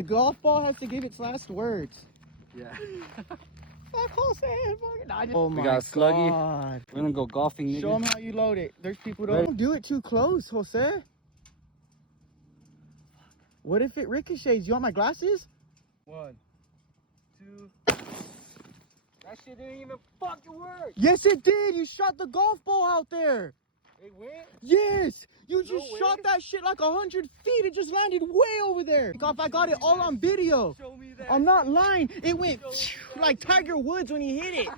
The golf ball has to give its last words. Yeah. Fuck Jose. Oh my We got Sluggy. God. We're gonna go golfing, nigga. Show them how you load it. There's people don't do it too close, Jose. What if it ricochets? You want my glasses? 1, 2. That shit didn't even fucking work. Yes, it did. You shot the golf ball out there. It went? Yes. You just No shot way. that shit like 100 feet. It just landed way over there. I got it all on video. Show me that. I'm not lying. It went Show me that. like Tiger Woods when he hit it.